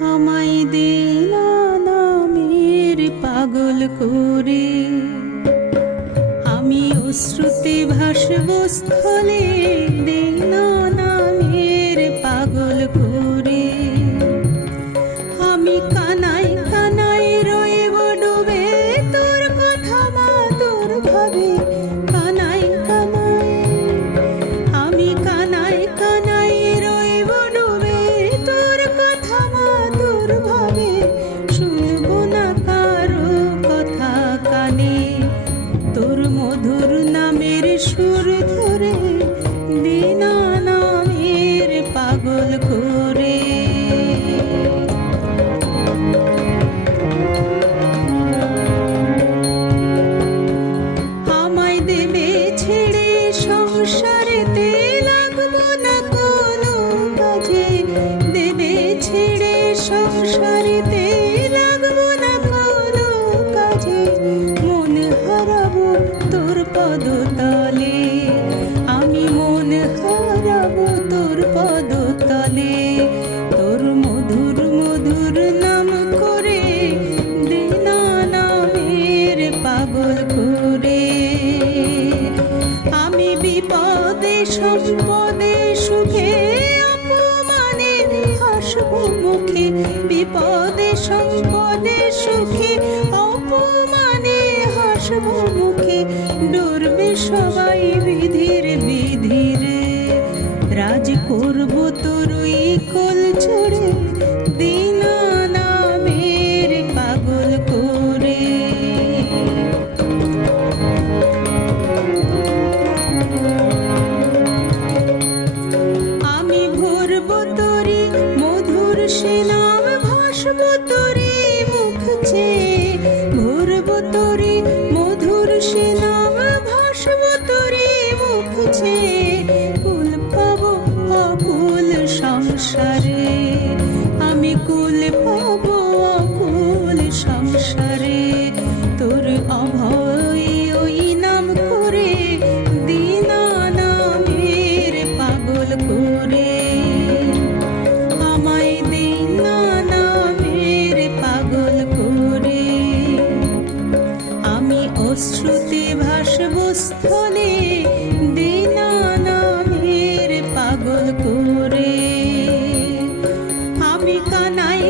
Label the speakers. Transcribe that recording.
Speaker 1: আমায় দিল না নামের পাগল করে। আমি অশ্রুতে ভাসব স্থলে দে পদতলে, আমি মন হারাবো তোর পদতলে। তোর মধুর মধুর নাম করে দিনা নামের পাগল করে। আমি বিপদে, সম্পদে, সুখে, অপমানে হাসব মুখে। বিপদে, সম্পদে, সুখে, অপমানে হাসব মুখে। সবাই বিধির বিধিরে। রাজ করব তোরই কোল ছড়ে দিন নামের পাগল করে। আমি ভরব তোরে মধুর সে নাম ভাসব তোরে আশার